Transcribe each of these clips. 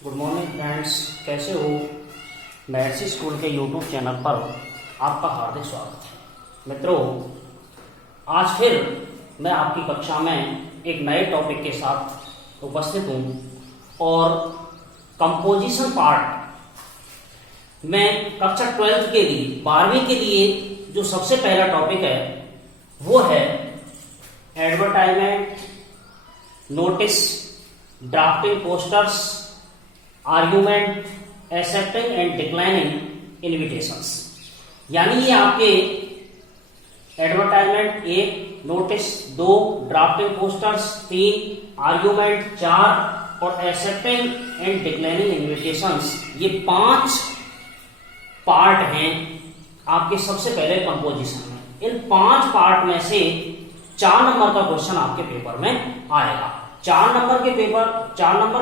Good morning friends, कैसे हो। महर्षि school के यूट्यूब चैनल पर आपका हार्दिक स्वागत है। मित्रों, आज फिर मैं आपकी कक्षा में एक नए टॉपिक के साथ उपस्थित हूँ और कंपोजिशन पार्ट में कक्षा 12th के लिए 12वीं के लिए जो सबसे पहला टॉपिक है वो है advertisement, notice, drafting posters, argument, accepting and declining invitations. यानी ये आपके advertisement 1, notice 2, drafting posters 3, argument 4 और एक्सेप्टिंग एंड डिक्लाइनिंग इन्विटेशंस, ये 5 पार्ट हैं आपके सबसे पहले कंपोजिशन में। इन 5 पार्ट में से 4 नंबर का क्वेश्चन आपके पेपर में आएगा। 4 नंबर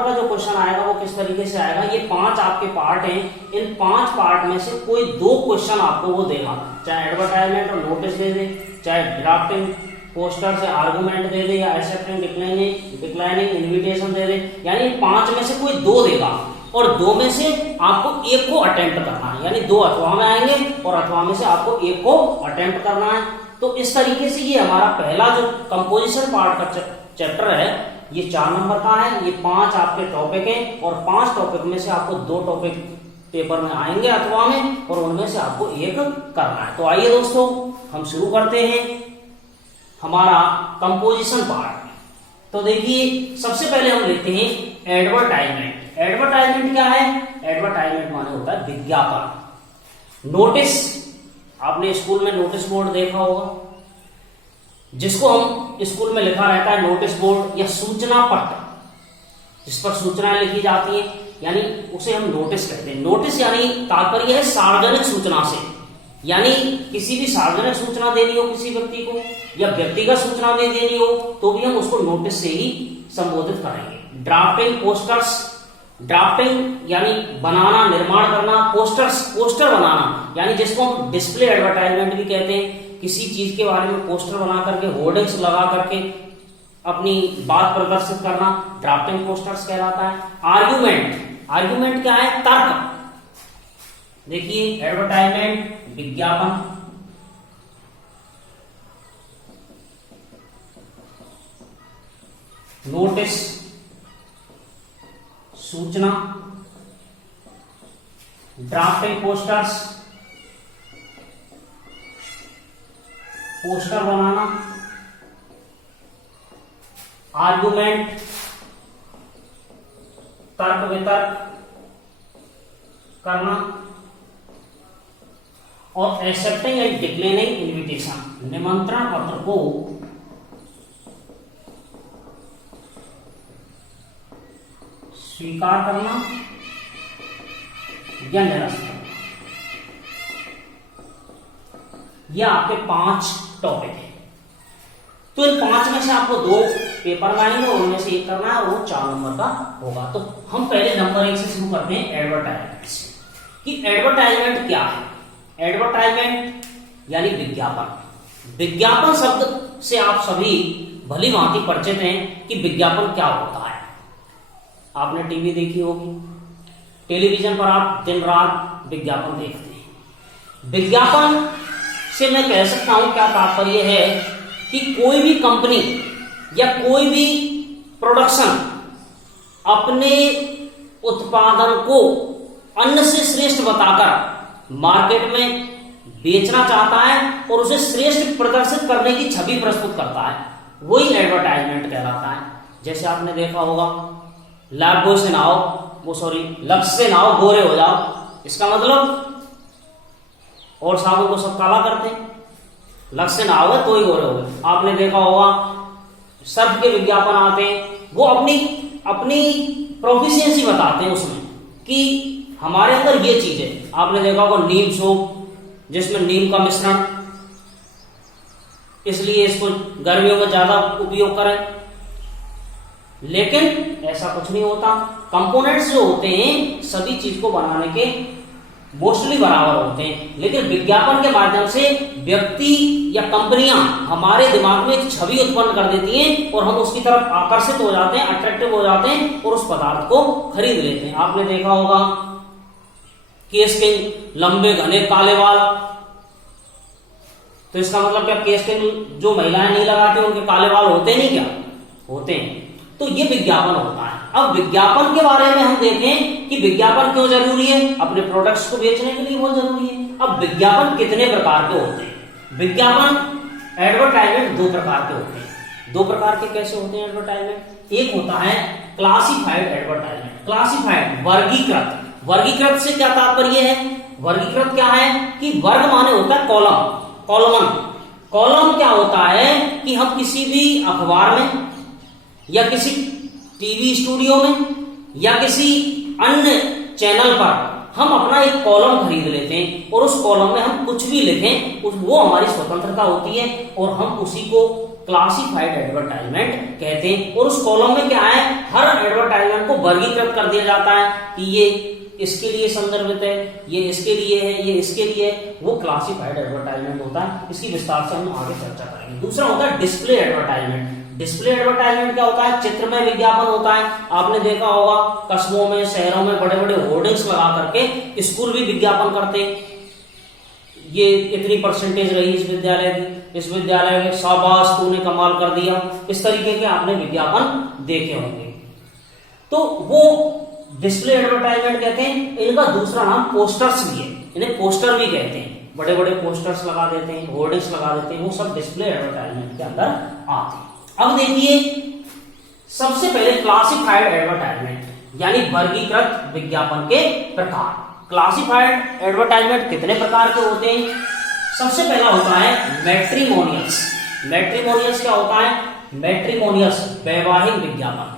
का जो क्वेश्चन आएगा वो किस तरीके से आएगा, ये 5 आपके पार्ट हैं। इन 5 पार्ट में से कोई 2 क्वेश्चन आपको वो देगा, चाहे एडवर्टाइजमेंट और नोटिस दे दे, चाहे ड्राफ्टिंग पोस्टर से आर्गुमेंट दे दे, या एक्सेप्टिंग डिक्लाइनिंग इन्विटेशन दे दे। यानी 5 में से कोई 2 देगा और 2 में से आपको 1 को अटेम्प्ट करना है। यानी 2 अथवा में आएंगे और अथवा में से आपको 1 को अटेम्प्ट करना है। तो इस तरीके से ये हमारा पहला जो कंपोजिशन पार्ट का चैप्टर है ये 4 नंबर का है। ये 5 आपके टॉपिक हैं और 5 टॉपिक में से आपको 2 टॉपिक पेपर में आएंगे अथवा में, और उनमें से आपको 1 करना है। तो आइए दोस्तों, हम शुरू करते हैं हमारा कंपोजिशन पार्ट। तो देखिए, सबसे पहले हम लेते हैं एडवर्टाइजमेंट। एडवर्टाइजमेंट क्या है? एडवर्टाइजमेंट माने होता है विज्ञापन। नोटिस, आपने स्कूल में नोटिस बोर्ड देखा होगा, जिसको हम स्कूल में लिखा रहता है नोटिस बोर्ड या सूचना पट, जिस पर सूचनाएं लिखी जाती है, यानी उसे हम नोटिस कहते हैं। नोटिस यानी तात्पर्य है सार्वजनिक सूचना से, यानी किसी भी सार्वजनिक सूचना देनी हो किसी व्यक्ति को या व्यक्तिगत सूचना में देनी हो तो भी हम उसको नोटिस से ही संबोधित करेंगे। ड्राफ्टिंग पोस्टर्स, ड्राफ्टिंग यानी बनाना, निर्माण करना, पोस्टर्स पोस्टर बनाना, यानी जिसको हम डिस्प्ले एडवर्टाइजमेंट भी कहते हैं। किसी चीज के बारे में पोस्टर बना करके, होर्डिंग्स लगा करके अपनी बात प्रदर्शित करना ड्राफ्टिंग पोस्टर्स कहलाता है। आर्ग्यूमेंट, आर्ग्यूमेंट क्या है? तर्क। देखिए, एडवर्टाइजमेंट विज्ञापन, नोटिस सूचना, ड्राफ्टिंग पोस्टर्स पोस्टर बनाना, आर्गुमेंट तर्क वितर्क करना, और एक्सेप्टिंग एंड डिक्लाइनिंग इन्विटेशन, निमंत्रण पत्र को स्वीकार करना या निरस्त करना। ये आपके 5 टॉपिक है। तो इन 5 में से आपको 2 पेपर में आएंगे और उनमें से 1 करना है और वो 4 नंबर का होगा। तो हम पहले नंबर 1 से शुरू करते हैं एडवर्टाइजमेंट से, कि एडवर्टाइजमेंट क्या है। एडवर्टाइजमेंट यानी विज्ञापन। विज्ञापन शब्द से आप सभी भली भांति परिचित हैं कि विज्ञापन क्या होता है। आपने टीवी देखी होगी, टेलीविजन पर आप दिन रात विज्ञापन देखते हैं। विज्ञापन से मैं कह सकता हूं क्या तात्पर्य है कि कोई भी कंपनी या कोई भी प्रोडक्शन अपने उत्पादन को अन्य से श्रेष्ठ बताकर मार्केट में बेचना चाहता है और उसे श्रेष्ठ प्रदर्शित करने की छवि प्रस्तुत करता है, वही एडवर्टाइजमेंट कहलाता है। जैसे आपने देखा होगा, लाइफबॉय से नहाओ, लक्स से नहाओ गोरे हो जाओ, इसका मतलब, और साबुन को सब काला करते हैं, लक्स से नहाओगे तो ही गोरे हो गए। आपने देखा होगा सर्फ के विज्ञापन आते हैं, वो अपनी प्रोफिशिएंसी बताते हैं उसमें कि हमारे अंदर ये चीज है। आपने देखा होगा नीम सोप, जिसमें नीम का मिश्रण, इसलिए इसको गर्मियों में ज्यादा उपयोग करें। लेकिन ऐसा कुछ नहीं होता। कंपोनेंट्स जो होते हैं सभी चीज को बनाने के मोस्टली बराबर होते हैं, लेकिन विज्ञापन के माध्यम से व्यक्ति या कंपनियां हमारे दिमाग में एक छवि उत्पन्न कर देती हैं और हम उसकी तरफ आकर्षित हो जाते हैं, अट्रैक्टिव हो जाते हैं और उस पदार्थ को खरीद लेते हैं। आपने देखा होगा केस किंग, लंबे घने काले बाल, तो इसका मतलब क्या केस किंग जो महिलाएं नहीं लगाती उनके काले बाल होते नहीं, क्या होते हैं? तो ये विज्ञापन होता है। अब विज्ञापन के बारे में हम देखें कि विज्ञापन क्यों जरूरी है, अपने प्रोडक्ट्स को बेचने के लिए बहुत जरूरी है। अब विज्ञापन कितने प्रकार के होते हैं? विज्ञापन एडवर्टाइजमेंट दो प्रकार के होते हैं। दो प्रकार के कैसे होते हैं एडवर्टाइजमेंट? एक होता है क्लासिफाइड एडवर्टाइजमेंट। क्लासिफाइड, वर्गीकृत। वर्गीकृत से क्या तात्पर्य है? वर्गीकृत क्या है कि वर्ग माने होता है कॉलम, कॉलमन। कॉलम क्या होता है कि हम किसी भी अखबार में या किसी टीवी स्टूडियो में या किसी अन्य चैनल पर हम अपना एक कॉलम खरीद लेते हैं और उस कॉलम में हम कुछ भी लिखें, वो हमारी स्वतंत्रता होती है और हम उसी को क्लासिफाइड एडवर्टाइजमेंट कहते हैं। और उस कॉलम में क्या है, हर एडवर्टाइजमेंट को वर्गीकृत कर दिया जाता है कि ये इसके लिए संदर्भित है, ये इसके लिए है, ये इसके लिए है। वो क्लासिफाइड एडवर्टाइजमेंट होता है। इसकी विस्तार से हम आगे चर्चा करेंगे। दूसरा होता है डिस्प्ले एडवर्टाइजमेंट। डिस्प्ले एडवर्टाइजमेंट क्या होता है? चित्रमय विज्ञापन होता है। आपने देखा होगा कस्बों में, शहरों में बड़े बड़े होर्डिंग्स लगा करके स्कूल भी विज्ञापन करते हैं, ये इतनी परसेंटेज रही इस विद्यालय की, इस विद्यालय में शाबाश तूने कमाल कर दिया। इस तरीके के आपने विज्ञापन देखे होंगे। तो वो डिस्प्ले एडवर्टाइजमेंट कहते हैं। इनका दूसरा नाम पोस्टर्स भी है, इन्हें पोस्टर भी कहते हैं। बड़े बड़े पोस्टर्स लगा देते हैं, होर्डिंग्स लगा देते हैं, वो सब डिस्प्ले एडवर्टाइजमेंट के अंदर आते हैं। अब देखिए, सबसे पहले क्लासिफाइड एडवर्टाइजमेंट यानी वर्गीकृत विज्ञापन के प्रकार। क्लासिफाइड एडवर्टाइजमेंट कितने प्रकार के होते हैं? सबसे पहला होता है मैट्रिमोनियल्स। मैट्रिमोनियल्स क्या होता है? मैट्रिमोनियल्स वैवाहिक विज्ञापन,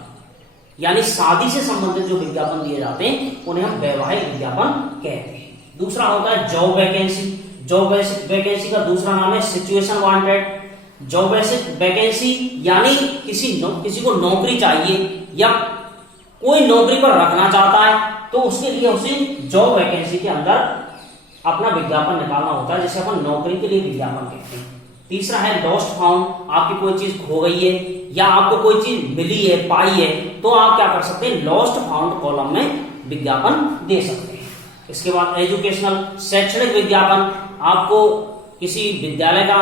यानी शादी से संबंधित जो विज्ञापन दिए जाते हैं उन्हें हम वैवाहिक विज्ञापन कहते हैं। दूसरा होता है जॉब वैकेंसी। जॉब वैकेंसी का दूसरा नाम है सिचुएशन वांटेड। जॉब वैकेंसी यानी किसी को नौकरी चाहिए या कोई नौकरी पर रखना चाहता है तो उसके लिए उसे जॉब वैकेंसी के अंदर अपना विज्ञापन निकालना होता है, जिसे अपन नौकरी के लिए विज्ञापन कहते हैं। तीसरा है लॉस्ट फाउंड। आपकी कोई चीज खो गई है या आपको कोई चीज मिली है, पाई है, तो आप क्या कर सकते हैं, लॉस्ट फाउंड कॉलम में विज्ञापन दे सकते हैं। इसके बाद एजुकेशनल, शैक्षणिक विज्ञापन। आपको किसी विद्यालय का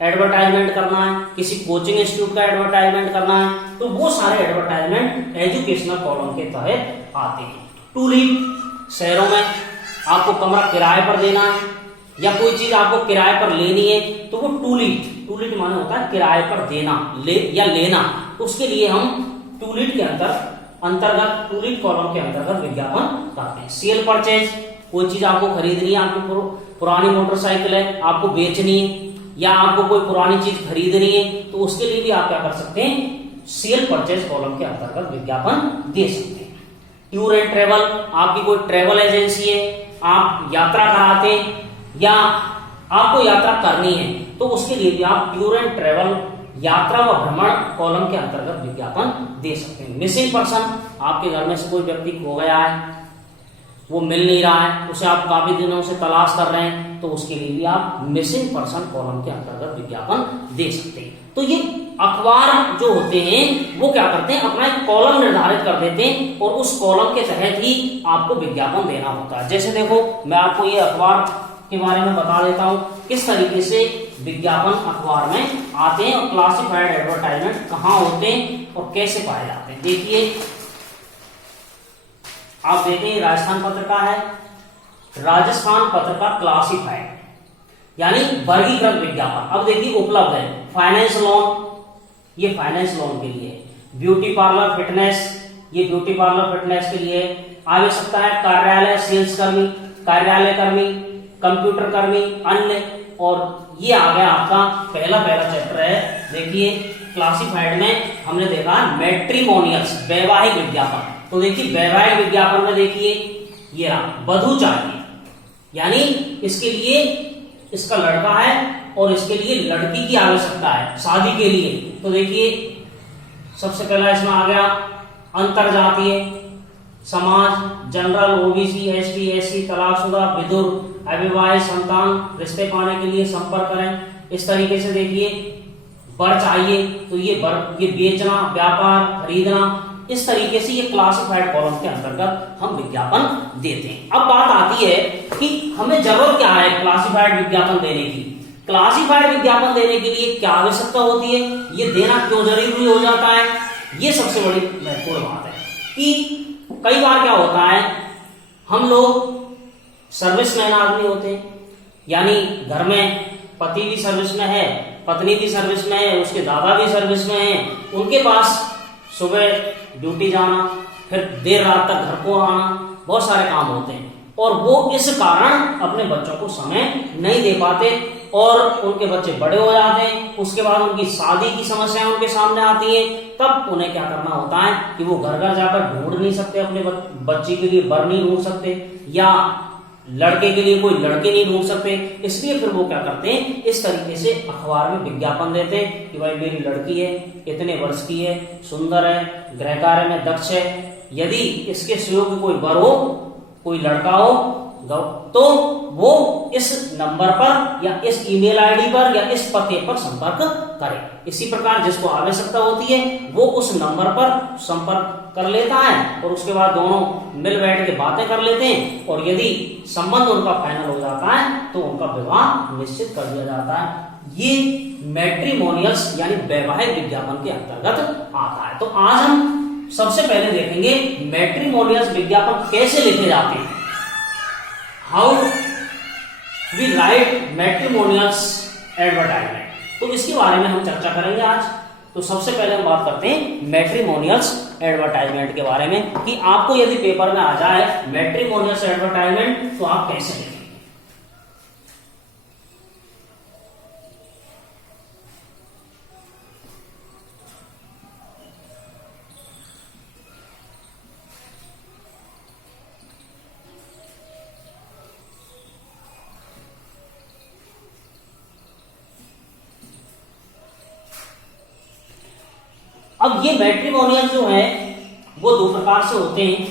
एडवर्टाइजमेंट करना है, किसी कोचिंग इंस्टीट्यूट का एडवर्टाइजमेंट करना है, तो वो सारे एडवर्टाइजमेंट एजुकेशनल कॉलम के तहत आते हैं। टू लीव, शहरों में आपको कमरा किराए पर देना है या कोई चीज आपको किराए पर लेनी है तो वो टू लीट माने होता है किराए पर देना या लेना। उसके लिए हम टू लीट के अंतर्गत टू लीट कॉलम के अंतर्गत विज्ञापन करते हैं। सेल परचेज, कोई चीज आपको खरीदनी है, आपकी पुरानी मोटरसाइकिल है आपको बेचनी है या आपको कोई पुरानी चीज खरीदनी है तो उसके लिए भी आप क्या कर सकते हैं, सेल परचेज कॉलम के अंतर्गत विज्ञापन दे सकते हैं। टूर एंड ट्रेवल, आपकी कोई ट्रेवल एजेंसी है, आप यात्रा कराते हैं या आपको यात्रा करनी है तो उसके लिए भी आप टूर एंड ट्रेवल, यात्रा व भ्रमण कॉलम के अंतर्गत विज्ञापन दे सकते हैं। मिसिंग पर्सन, आपके घर में से कोई व्यक्ति खो गया है, वो मिल नहीं रहा है, उसे आप काफी दिनों से तलाश कर रहे हैं तो उसके लिए भी आप मिसिंग पर्सन कॉलम के अंतर्गत विज्ञापन दे सकते हैं। तो ये अखबार जो होते हैं वो क्या करते हैं, अपना एक कॉलम निर्धारित कर देते हैं और उस कॉलम के तहत ही आपको विज्ञापन देना होता है। जैसे देखो, मैं आपको ये अखबार के बारे में बता देता हूं किस तरीके से विज्ञापन अखबार में आते हैं और क्लासिफाइड एडवर्टाइजमेंट कहां होते हैं और कैसे पाए जाते हैं। देखिए, आप देखें, राजस्थान पत्र का है, राजस्थान पत्र का क्लासिफाइड यानी वर्गीकृत विज्ञापन। अब देखिए उपलब्ध है फाइनेंस लोन, ये फाइनेंस लोन के लिए, ब्यूटी पार्लर फिटनेस, ये ब्यूटी पार्लर फिटनेस के लिए। आवश्यकता है कार्यालय सेल्स कर्मी, कार्यालय कर्मी, कंप्यूटर कर्मी, अन्य। और ये आ गया आपका पहला चैप्टर है। देखिए क्लासिफाइड में हमने देखा मैट्रिमोनियल्स, वैवाहिक विज्ञापन। तो देखिए वैवाहिक विज्ञापन में देखिए ये रहा, वधू चाहिए यानी इसके लिए इसका लड़का है और इसके लिए लड़की की आवश्यकता है शादी के लिए। तो देखिए सबसे पहला इसमें आ गया अंतरजातीय, समाज, जनरल, ओबीसी, एसटी, एससी, तलाकशुदा, विधुर, अविवाहित, संतान, रिश्ते पाने के लिए संपर्क करें। इस तरीके से देखिए, बर चाहिए तो ये बेचना, व्यापार, खरीदना, इस तरीके से ये क्लासिफाइड कॉलम के अंतर्गत हम विज्ञापन देते हैं। अब बात आती है कि हमें जरूरत क्या है क्लासिफाइड विज्ञापन देने की। क्लासिफाइड विज्ञापन देने के लिए क्या आवश्यकता होती है, ये देना क्यों जरूरी हो जाता है, ये सबसे बड़ी महत्वपूर्ण बात है कि कई बार क्या होता है, हम लोग सर्विसमैन आदमी होते हैं, यानी घर में पति भी सर्विस में है, पत्नी भी सर्विस में है, उसके दादा भी सर्विस में है, उनके पास सुबह ड्यूटी जाना, फिर देर रात तक घर को आना, बहुत सारे काम होते हैं और वो इस कारण अपने बच्चों को समय नहीं दे पाते और उनके बच्चे बड़े हो जाते हैं। उसके बाद उनकी शादी की समस्याएं उनके सामने आती है, तब उन्हें क्या करना होता है कि वो घर घर जाकर ढूंढ नहीं सकते, अपने बच्चे के लिए बर नहीं ढूंढ सकते या लड़के के लिए कोई लड़के नहीं ढूंढ सकते। इसलिए फिर वो क्या करते हैं, इस तरीके से अखबार में विज्ञापन देते हैं कि भाई मेरी लड़की है, इतने वर्ष की है, सुंदर है, गृह कार्य में दक्ष है, यदि इसके सहयोग कोई बर हो, कोई लड़का हो तो वो इस नंबर पर या इस ईमेल आईडी पर या इस पते पर संपर्क करे। इसी प्रकार जिसको आवश्यकता होती है वो उस नंबर पर संपर्क कर लेता है और उसके बाद दोनों मिल बैठ के बातें कर लेते हैं और यदि संबंध उनका फाइनल हो जाता है तो उनका विवाह निश्चित कर दिया जाता है। ये मैट्रिमोनियल्स यानी वैवाहिक विज्ञापन के अंतर्गत आता है। तो आज हम सबसे पहले देखेंगे मैट्रिमोनियल्स विज्ञापन कैसे लिखे जाते हैं, how we write matrimonials advertisement. तो इसके बारे में हम चर्चा करेंगे आज। तो सबसे पहले हम बात करते हैं मैट्रिमोनियल्स एडवर्टाइजमेंट के बारे में कि आपको यदि पेपर में आ जाए मैट्रिमोनियल्स एडवर्टाइजमेंट तो आप कैसे लिखेंगे। अब ये मैट्रिमोनियल जो है वो दो प्रकार से होते हैं।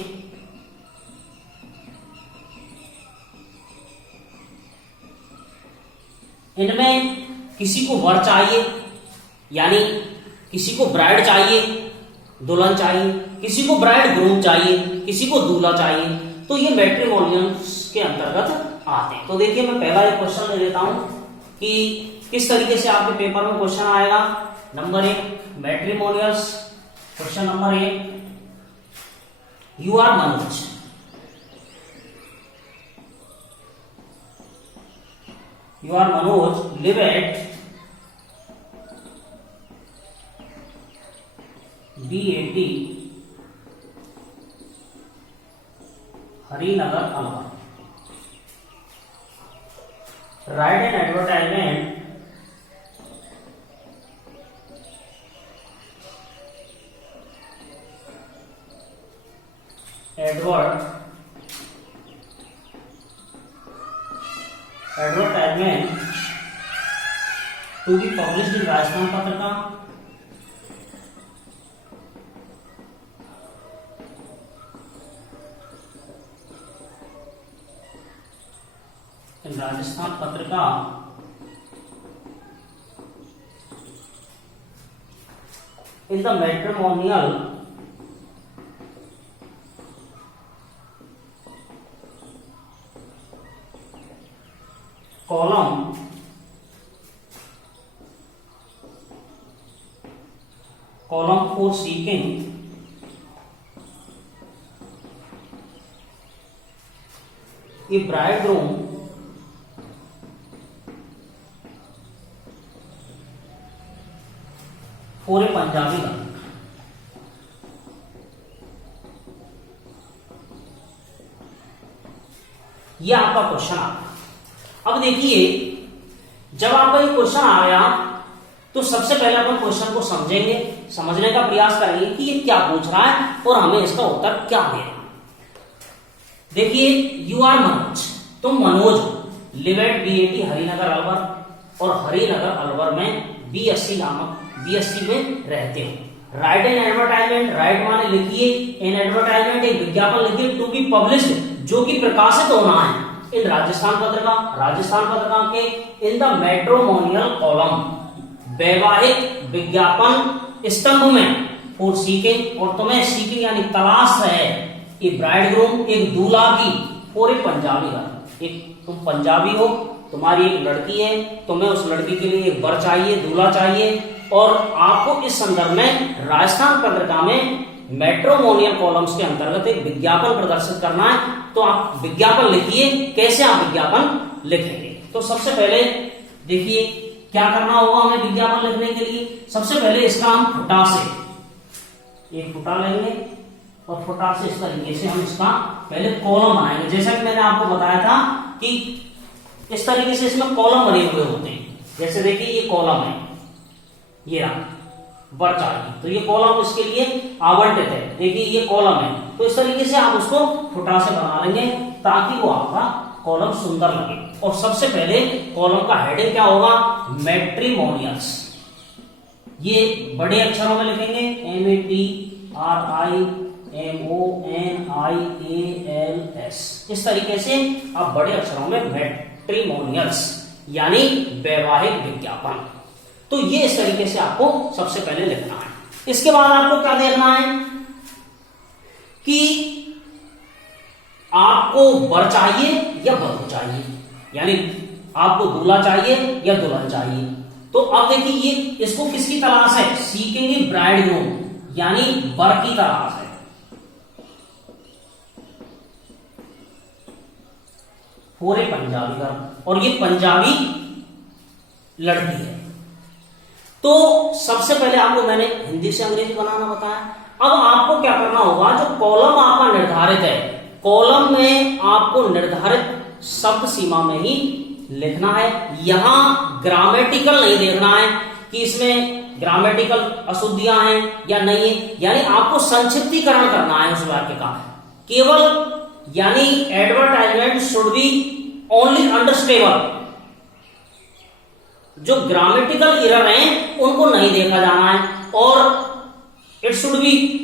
इनमें किसी को वर चाहिए यानी किसी को ब्राइड चाहिए, दुल्हन चाहिए, किसी को ब्राइड ग्रूम चाहिए, किसी को दूल्हा चाहिए, तो ये मैट्रिमोनियल्स के अंतर्गत आते हैं। तो देखिए मैं पहला एक क्वेश्चन ले लेता हूं कि किस तरीके से आपके पेपर में क्वेश्चन आएगा। Number 1 matrimonials, question number 1, you are Manoj, you are Manoj, live at B80 Harinagar Alwar. Write an advertisement advertisement to be published in Rajasthan Patrika Rajasthan पत्रिका is the matrimonial column for seeking a bridegroom for a Punjabi गाना। यह आपका question आता। अब देखिए जब आपका ये क्वेश्चन आ गया तो सबसे पहले अपन क्वेश्चन को समझेंगे, समझने का प्रयास करेंगे कि ये क्या पूछ रहा है और हमें इसका उत्तर क्या देना। देखिए यू आर मनोज, तुम मनोज हो, live at B80 Harinagar Alwar और हरिनगर अलवर में B80 में रहते हो। राइट एन एडवर्टाइजमेंट, राइट माने लिखिए, एन एडवर्टाइजमेंट एक विज्ञापन लिखिए, टू बी पब्लिश्ड जो कि प्रकाशित होना है, इन राजस्थान पत्रिका, राजस्थान पत्रिका के इन द मैट्रिमोनियल कॉलम, वैवाहिक विज्ञापन स्तंभ में, फॉर सीकिंग और तुम्हें सीकिंग यानी तलाश है, ए ब्राइड ग्रूम एक दूल्हा की, और एक पंजाबी का, एक तुम पंजाबी हो, तुम्हारी एक लड़की है, तुम्हें उस लड़की के लिए एक वर चाहिए, दूल्हा चाहिए, और आपको इस संदर्भ में राजस्थान पत्रिका में मैट्रिमोनियल कॉलम्स के अंतर्गत एक विज्ञापन प्रदर्शित करना है। तो आप विज्ञापन लिखिए। कैसे आप विज्ञापन लिखेंगे? तो सबसे पहले देखिए क्या करना होगा हमें विज्ञापन लिखने के लिए। सबसे पहले इसका हम फुटा से एक फुटा लेंगे और फुटा से इस तरीके से हम इसका पहले कॉलम बनाएंगे। जैसा कि मैंने आपको बताया था कि इस तरीके से इसमें कॉलम बने हुए होते हैं। जैसे देखिए ये कॉलम है, ये रहा वर चाहिए, तो ये कॉलम इसके लिए आवंटित है। देखिए ये कॉलम है, तो इस तरीके से आप उसको फुटा से बना लेंगे ताकि वो आपका कॉलम सुंदर लगे। और सबसे पहले कॉलम का हेडिंग क्या होगा? मैट्रिमोनियल्स। ये बड़े अक्षरों में लिखेंगे, MATRIMONIALS। इस तरीके से आप बड़े अक्षरों में मैट्रिमोनियल्स यानी वैवाहिक विज्ञापन। तो ये इस तरीके से आपको सबसे पहले लिखना है। इसके बाद आपको क्या देखना है कि आपको वर चाहिए या वधू चाहिए, यानी आपको दूल्हा चाहिए या दुल्हन चाहिए। तो अब देखिए ये इसको किसकी तलाश है? सीकिंग ब्राइड ग्रूम यानी वर की तलाश है। पूरे पंजाबी का, और ये पंजाबी लड़की है। तो सबसे पहले आपको मैंने हिंदी से अंग्रेजी बनाना बताया। अब आपको क्या करना होगा, जो कॉलम आपका निर्धारित है, कॉलम में आपको निर्धारित शब्द सीमा में ही लिखना है। यहां ग्रामेटिकल नहीं देखना है कि इसमें ग्रामेटिकल अशुद्धियां हैं या नहीं है, यानी आपको संक्षिप्तीकरण करना है उस वाक्य का। केवल यानी advertisement should be only understandable. जो ग्रामेटिकल एरर हैं उनको नहीं देखा जाना है, और इट शुड बी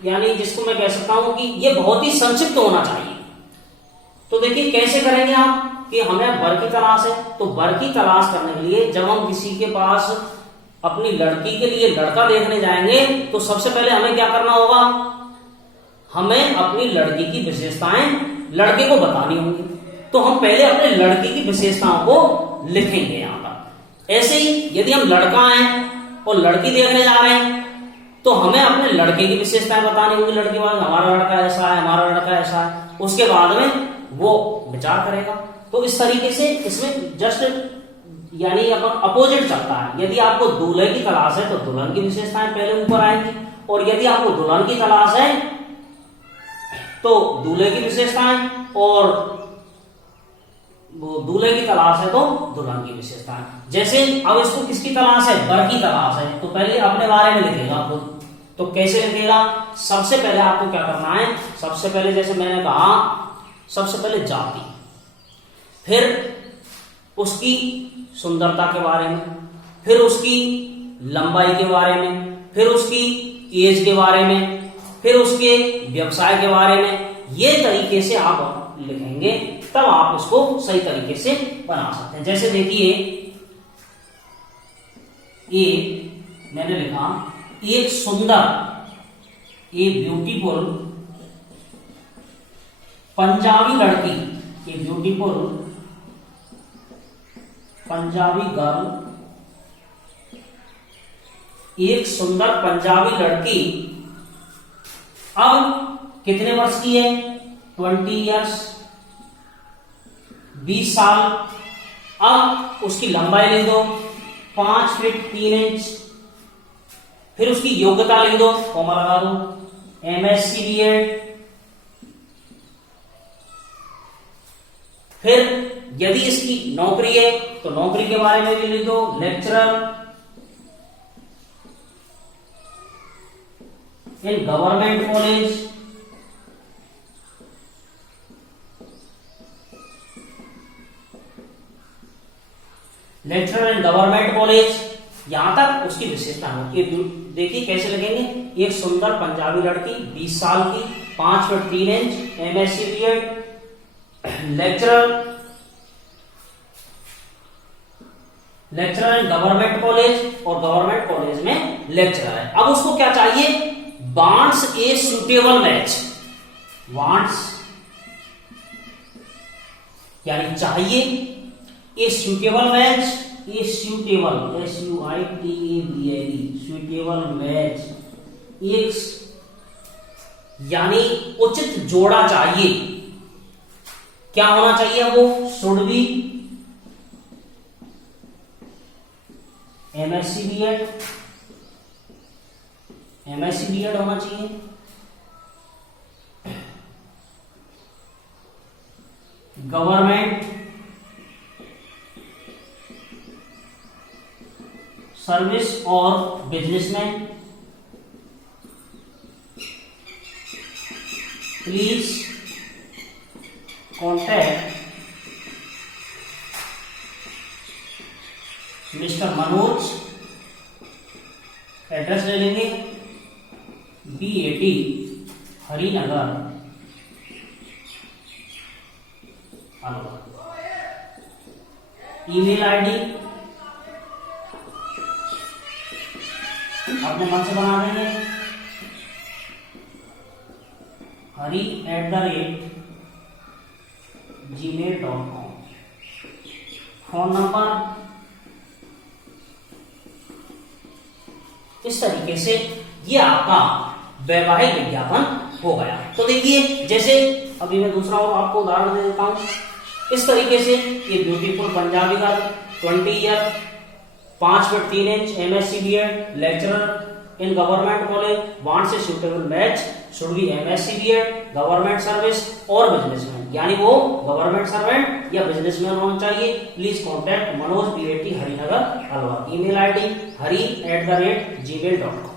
यानी जिसको मैं कह सकता हूं कि ये बहुत ही संक्षिप्त होना चाहिए। तो देखिए कैसे करेंगे आप कि हमें वर की तलाश है। तो वर की तलाश करने के लिए जब हम किसी के पास अपनी लड़की के लिए लड़का देखने जाएंगे तो सबसे पहले हमें क्या करना होगा, हमें अपनी लड़की की विशेषताएं लड़के को बतानी होंगी। तो हम पहले अपने लड़की की विशेषताओं को लिखेंगे यहां पर। ऐसे ही यदि हम लड़का हैं और लड़की देखने जा रहे हैं तो हमें अपने लड़के की विशेषताएं बतानी होंगी। लड़के बाद हमारा लड़का ऐसा है, हमारा लड़का ऐसा है, उसके बाद में वो विचार करेगा। तो इस तरीके से इसमें जस्ट यानी अपन अपोजिट चलता है। यदि आपको दूल्हे की तलाश है तो दुल्हन की विशेषताएं पहले ऊपर आएंगी, और यदि आपको दुल्हन की तलाश है तो दूल्हे की विशेषताएं, और वो दूल्हे की तलाश है तो दुल्हन की विशेषताएं। जैसे अब इसको किसकी तलाश है? वर की तलाश है, तो पहले अपने बारे में लिखेगा खुद। तो कैसे लिखेगा? सबसे पहले आपको क्या करना है, सबसे पहले जैसे मैंने कहा, सबसे पहले जाति, फिर उसकी सुंदरता के बारे में, फिर उसकी लंबाई के बारे में, फिर उसकी एज के बारे में, फिर उसके व्यवसाय के बारे में। ये तरीके से आप लिखेंगे तब आप उसको सही तरीके से बना सकते हैं। जैसे देखिए ये मैंने लिखा, एक सुंदर, ए ब्यूटीफुल पंजाबी लड़की, ए ब्यूटीफुल पंजाबी गर्ल, एक सुंदर पंजाबी लड़की अब कितने वर्ष की है? 20 ईयर्स, 20 साल। अब उसकी लंबाई लिख दो 5 फीट 3 इंच, फिर उसकी योग्यता लिख दो, कॉमा लगा दो, MSc B.Ed। फिर यदि इसकी नौकरी है तो नौकरी के बारे में भी लिख दो, lecturer in government college, lecturer in government college. यहां तक उसकी विशेषता है। देखिए कैसे लगेंगे। एक सुंदर पंजाबी लड़की 20 साल की, 5 feet 3 inch, MSc B.Ed, lecturer in government college, और गवर्नमेंट कॉलेज में लेक्चरर है। अब उसको क्या चाहिए, wants a suitable match, wants यानी चाहिए, ए suitable match, a suitable SUITABLE suitable match, एक यानी उचित जोड़ा चाहिए। क्या होना चाहिए, वो शुड बी MSc B.Ed होना चाहिए, गवर्नमेंट सर्विस और businessman, please contact mister Manoj, address ले लेंगे, B80 हरिनगर, ईमेल आईडी अपने मन से बना देंगे, hari@gmail.com, फोन नंबर। इस तरीके से ये आपका वैवाहिक विज्ञापन हो गया। तो देखिए जैसे अभी मैं दूसरा और आपको उदाहरण दे देता हूं। इस तरीके से ये beautiful Punjabi girl 20 year 5 feet 3 inch MSc B.Ed lecturer in government college wants a suitable match should be MSc B.Ed government service और बिजनेसमैन, यानी वो गवर्नमेंट सर्वेंट या बिजनेसमैन होना चाहिए। Please contact Manoj B80 Harinagar Alwar, email ID hari@gmail.com।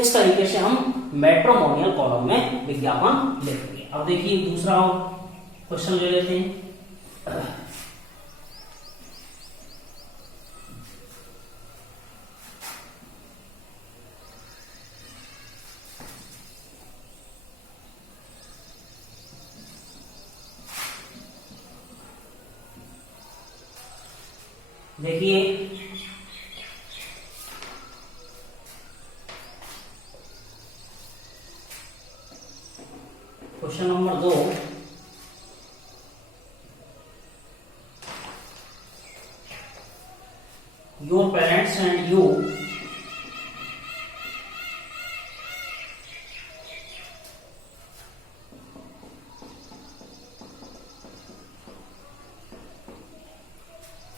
इस तरीके से हम मैट्रिमोनियल कॉलम में विज्ञापन लिखेंगे। अब देखिए दूसरा क्वेश्चन ले लेते हैं। देखिए question number 2, your parents and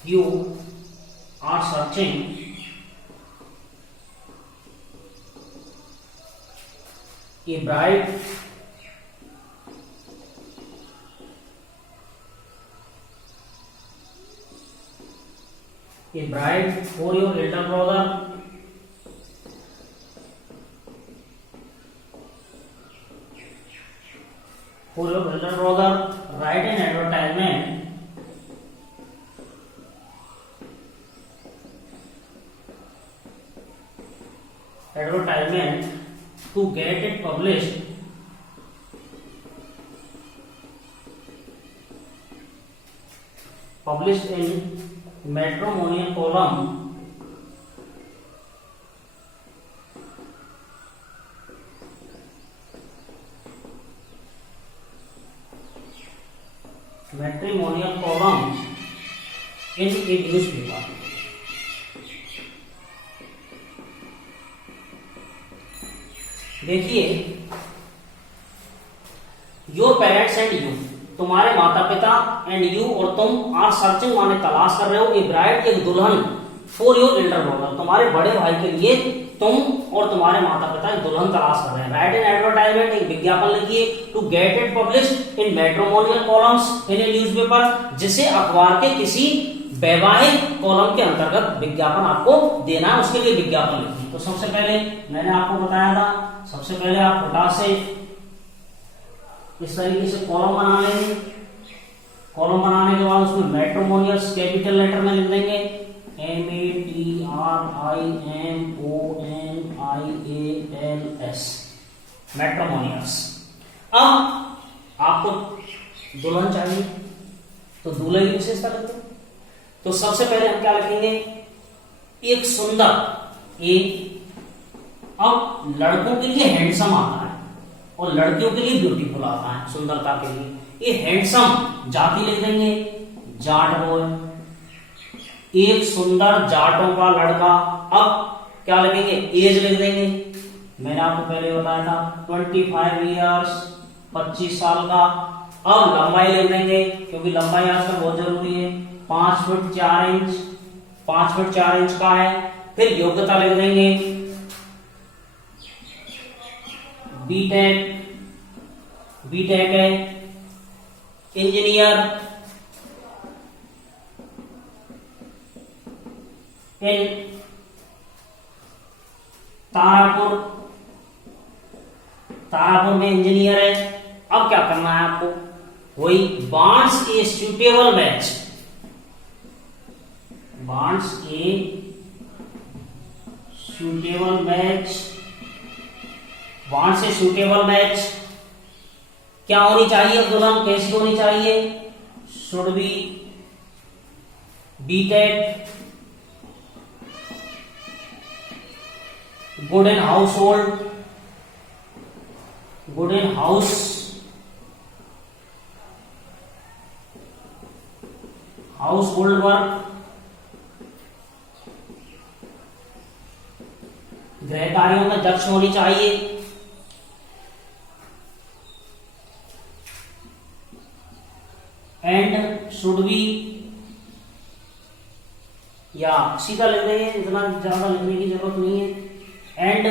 you are searching a bride for your elder brother, write an advertisement to get it published in matrimonial column in a newspaper। देखिए योर पेरेंट्स एंड यू, तुम्हारे माता पिता, and you और तुम, are searching माने तलाश कर रहे हो, ए ब्राइड एक दुल्हन, फॉर योर एल्डर ब्रदर तुम्हारे बड़े भाई के लिए तुम और तुम्हारे माता पिता एक दुल्हन तलाश कर रहे हैं। राइट एन एडवर्टाइजमेंट, एक विज्ञापन लिखिए, to get it published in matrimonial columns in a newspaper, जिसे अखबार के किसी वैवाहिक कॉलम के अंतर्गत विज्ञापन आपको देना है, उसके लिए विज्ञापन लिखिए। तो सबसे पहले मैंने आपको बताया था, सबसे पहले आप फटाक से इस तरीके से कॉलम बना लेंगे। कॉलम बनाने के बाद उसमें मैट्रिमोनियल कैपिटल लेटर में लिख देंगे MATRIMONIALS, मैट्रिमोनियस। अब आपको दुल्हन चाहिए तो दूल्हे की विशेषता लिखते हैं। तो सबसे पहले हम क्या लिखेंगे, एक सुंदर, एक, अब लड़कों के लिए हैंडसम आता है और लड़कियों के लिए ब्यूटीफुल आता है सुंदरता के लिए। ये हैंडसम जाति लिख देंगे, जाट बॉय, एक सुंदर जाटों का लड़का। अब क्या लिखेंगे, एज लिख देंगे, मैंने आपको पहले बताया था 25 ईयर्स, 25 साल का। अब लंबाई लिख देंगे क्योंकि लंबाई आजकल बहुत जरूरी है, 5 फुट 4 इंच, 5 फुट 4 इंच का है। फिर योग्यता लिख देंगे, बीटेक है, इंजीनियर इन तारापुर में इंजीनियर है। अब क्या करना है आपको, वही wants a suitable match, wants a suitable match, wants a suitable match. क्या होनी चाहिए दुल्हन, कैसी होनी चाहिए, should be BTech, good in household, good in household work, गृह कार्यों में दक्ष होनी चाहिए, एंड शुड बी, या सीधा लिख देंगे, इतना ज्यादा लिखने की जरूरत नहीं है, एंड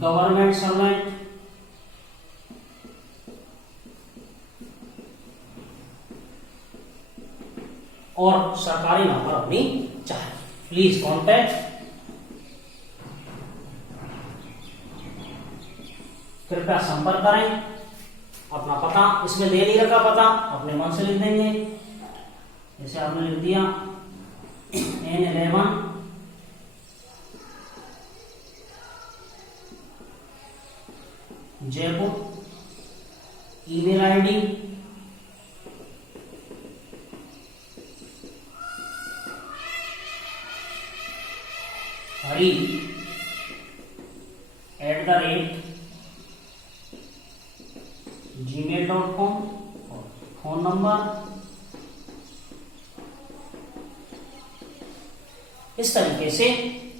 गवर्नमेंट सर्वेंट, और सरकारी नौकर होनी चाहिए। प्लीज कॉन्टैक्ट, कृपया संपर्क करें। अपना पता इसमें दे नहीं रखा, पता अपने मन से लिख देंगे, जैसे आपने लिख दिया N11 Jaipur, email ID hri@gmail.com, और फोन नंबर। इस तरीके से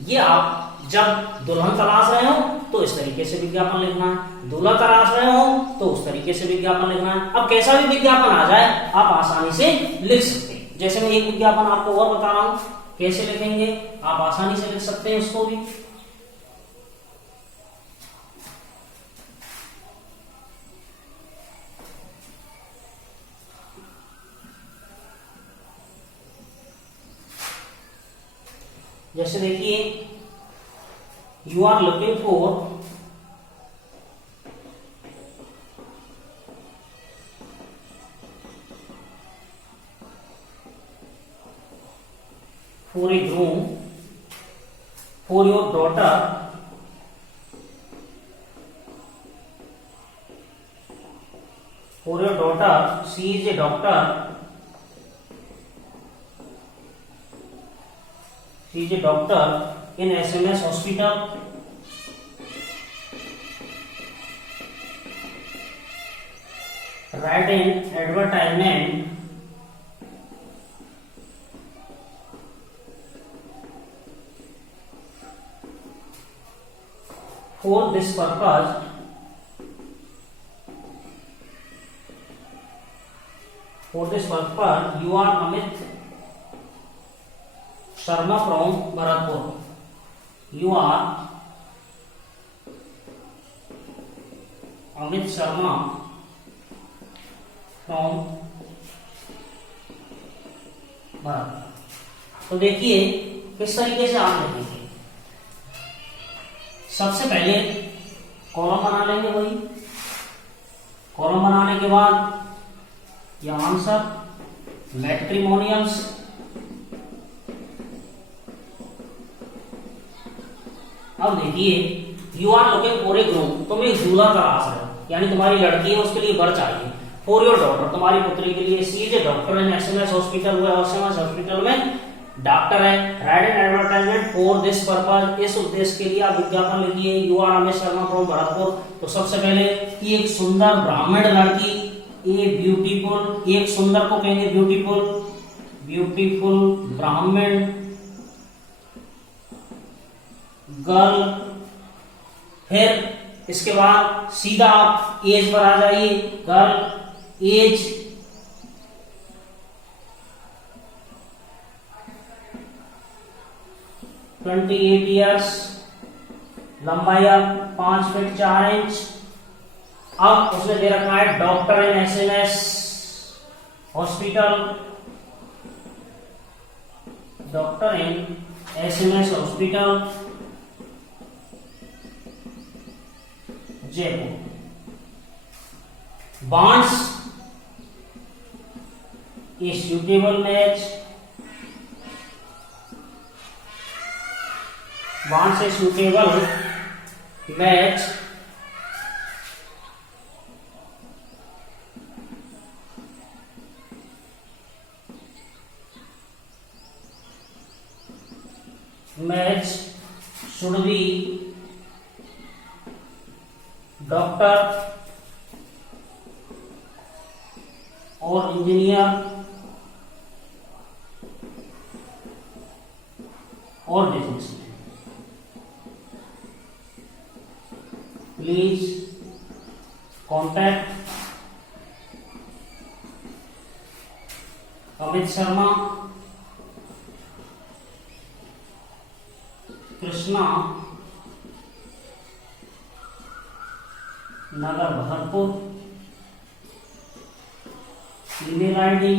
ये आप जब दुल्हन तलाश रहे हो तो इस तरीके से विज्ञापन लिखना है, दूल्हा तलाश रहे हो तो उस तरीके से विज्ञापन लिखना है। अब कैसा भी विज्ञापन आ जाए आप आसानी से लिख सकते हैं। जैसे मैं एक विज्ञापन आपको और बता रहा हूं कैसे लिखेंगे, आप आसानी से लिख सकते हैं उसको भी। जैसे देखिए, you are looking for a groom for your daughter, she is a doctor, in SMS hospital, write an advertisement for this purpose, you are Amit Sharma from Bharatpur. You are Amit Sharma from Bharatpur। तो देखिए किस तरीके से आप लिखेंगे। सबसे पहले column बना लेंगे, वही कॉलम बनाने के बाद यह आंसर मैट्रिमोनियल्स। अब देखिए, you are looking for a groom, तुम एक दूल्हा तलाश रहे हो, यानी तुम्हारी लड़की है उसके लिए वर चाहिए। फॉर योर डॉटर, तुम्हारी पुत्री के लिए। She is a doctor in SMS hospital, वो एसएमएस हॉस्पिटल में डॉक्टर है। Write an advertisement for this purpose, इस उद्देश्य के लिए आप विज्ञापन लिखिए। You are Ramesh Sharma from Bharatpur. तो सबसे पहले कि एक सुंदर ब्राह्मण लड़की, ए ब्यूटीफुल, एक सुंदर को कहेंगे ब्यूटीफुल, ब्यूटीफुल ब्राह्मण गर्ल। फिर इसके बाद सीधा आप एज पर आ जाइए। गर्ल एज 28 ईयर्स, लंबाई 5 फीट 4 इंच। अब उसमें दे रखा है doctor in SMS hospital, doctor in SMS hospital Jaipur. बांस ए सुटेबल मैच, बांस ए suitable match match should be doctor और इंजीनियर और defence. Please contact Amit Sharma, Krishna Nagar Bharatpur. Email ID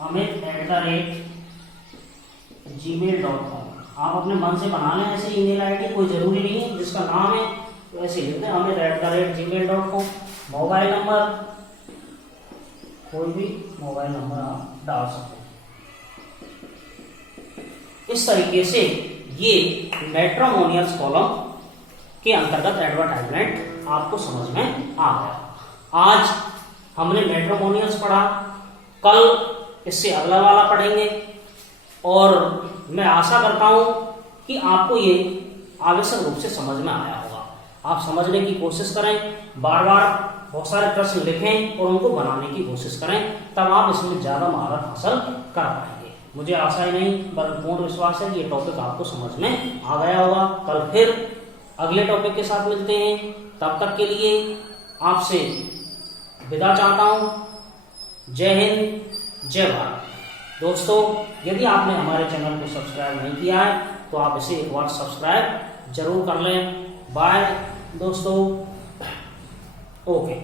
amit@gmail.com। आप अपने मन से बना लें ऐसे ईमेल आईडी, कोई जरूरी नहीं है, जिसका नाम है तो ऐसे लिख दें amit@gmail.com। मोबाइल नंबर, कोई भी मोबाइल नंबर आप डाल सकते हैं। इस तरीके से ये मैट्रिमोनियल्स कॉलम के अंतर्गत एडवर्टाइजमेंट आपको समझ में आ गया। आज हमने मैट्रिमोनियल्स पढ़ा, कल इससे अगला वाला पढ़ेंगे और मैं आशा करता हूं कि आपको ये आवश्यक रूप से समझ में आया होगा। आप समझने की कोशिश करें, बार बार बहुत सारे प्रश्न लिखें और उनको बनाने की कोशिश करें, तब आप इसमें ज्यादा महारत हासिल कर पाएंगे। मुझे आशा ही नहीं बल्कि पूर्ण विश्वास है कि ये टॉपिक आपको समझ में आ गया होगा। कल फिर अगले टॉपिक के साथ मिलते हैं, तब तक के लिए आपसे विदा चाहता हूं। जय हिंद, जय भारत। दोस्तों, यदि आपने हमारे चैनल को सब्सक्राइब नहीं किया है तो आप इसे एक बार सब्सक्राइब जरूर कर लें। बाय दोस्तों, ओके।